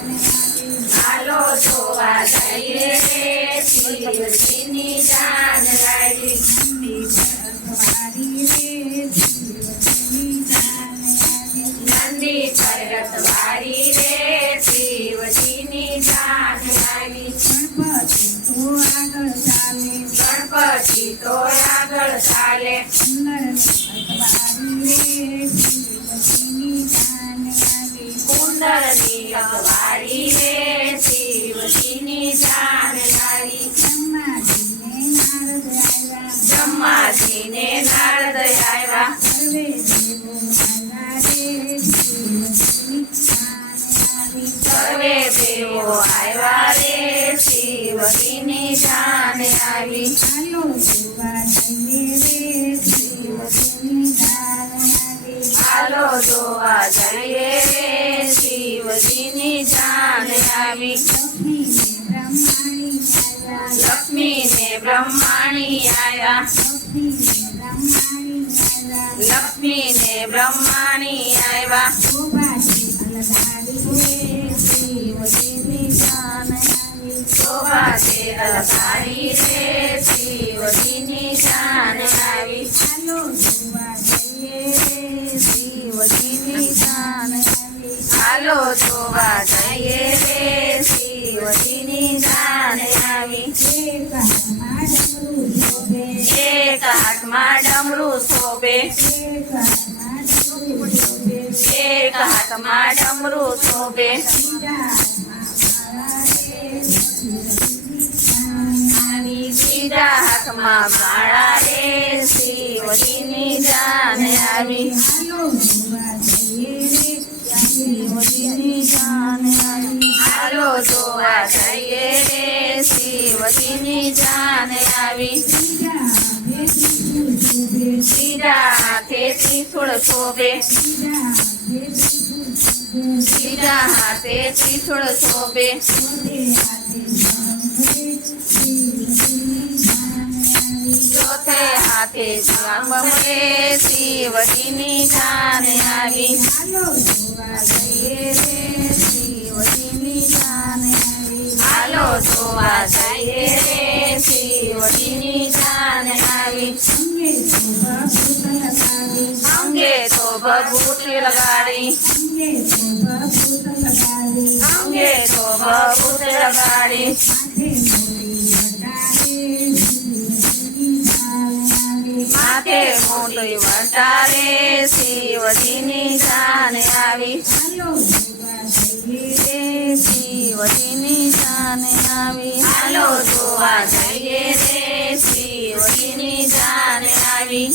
હાલો જોવા જઈએ રે શિવજીની જાન લાવી નંદી પર્વત વાળી રે શિવજીની જાન લાવી ગણપતિ તો આગળ ચાલે કુંડળની અખબારી રે શિવજીની જાન લાવી બ્રહ્માજીને નારદ આવ્યા સર્વે દેવો આવ્યા રે શિવજીની જાન આવી હાલો જોવા જઈએ રે શિવજીની જાન આવી લક્ષ્મી ને બ્રહ્માણી આવ્યા લક્ષ્મી ને બ્રહ્માણી આવ્યા શોભા છે અલકારી રે શિવજીની જાન આવી હાલો જોવા જઈએ રે શિવજીની જાન આવી એક હાથમાં ડમરું શોભે એક હાથમાં ડમરું શોભે બીજા હાથમાં ભાળા રે શિવજીની જાન આવી હાલો જોવા જઈએ રે શિવજીની જાન આવી બીજા હાથે ત્રિશૂળ શોભે બીજા હાથે ત્રિશૂળ શોભે ચોથે હાથે મળે શિવજીની જાન આવી હાલો જોવા જઈએ રે શિવજીની જાન આવી અંગે તો ભભૂત લગાડી અંગે તો ભભૂત લગાડી માથે મોટી વટારે શિવજીની જાન આવી શિવજીની જાન આવી હાલો જોવા જઈએ રે શિવજીની જાન આવી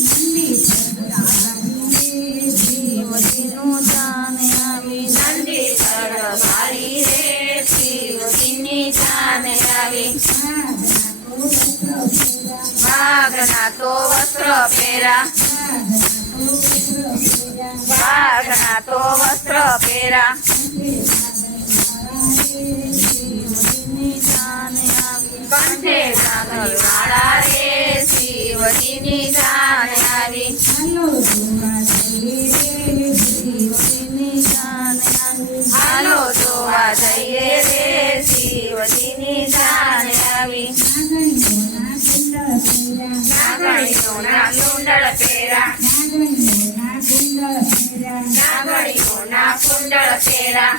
શિવજીનું જાન આવી નંદી ચરવારી રે શિવજીની જાન આવી વાઘના તો વસ્ત્ર પહેરા વાઘના તો વસ્ત્ર પહેરા કંઠે ગાગલ વાળા રે શિવજીની જાન આવી હાલો જોવા જઈએ રે શિવજીની જાન આવી નાગણીઓના કુંડળ પહેરા નાગણીઓના કુંડળ પહેરા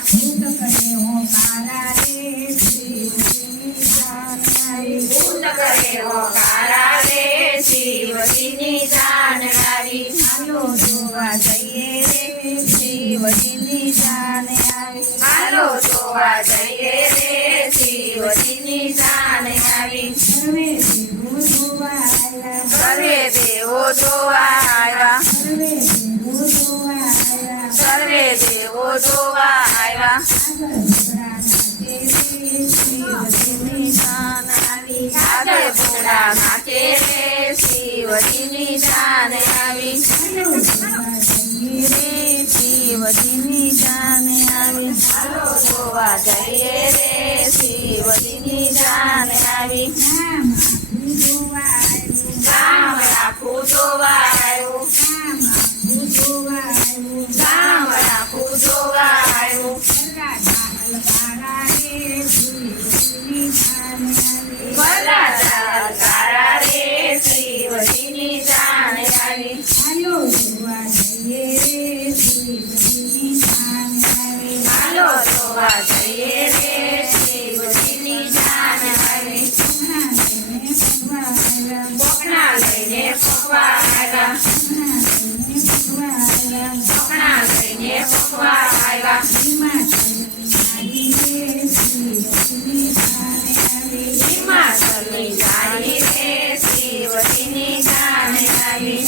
ભૂત કરે હોકારા રે શિવજીની જાન આવી હાલો જોવા જઈએ રે શિવજીની જાન આવી હાલો જોવા જઈએ રે શિવજીની જાન આવી સર્વે દેવો જોવા આવ્યા સર્વે દેવો જોવા આવ્યા આગળ ઘોડા નાચે રે શિવજીની જાન આવી શિવજીની જાન આવી હાલો જોવા જઈએ રે શિવજીની જાન આવી ગામ રાખું જોવા આવ્યું ગામ રાખું જોવા આવ્યું જોવા જઈએ રે શિવજીની જાન આવી કોકણા લઈને ફગવા આવ્યા કોકણા લઈને ફગવા આવ્યા હિમાચલની જાળી રે શિવજીની જાન આવી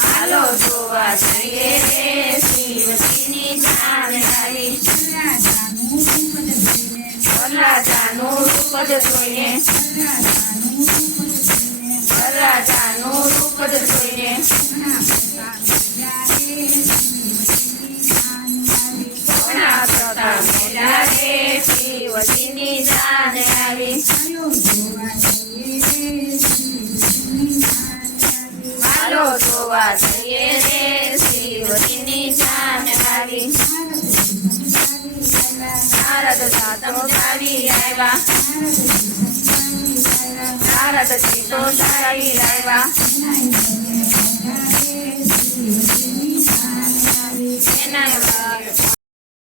હાલો જોવા જઈએ રે શિવજીની જાન આવી વરરાજાનું રૂપ જ જોઈને વરરાજાનું રૂપ જ જોઈને કોના પ્રતાપ મેળા રે શિવજીની જાન આવી હાલો જોવા જઈએ રે શિવજીની જાન આવી નારદ સાધમ ચાલી આવ્યા નારદ ચીતો ચાલી આવ્યા એના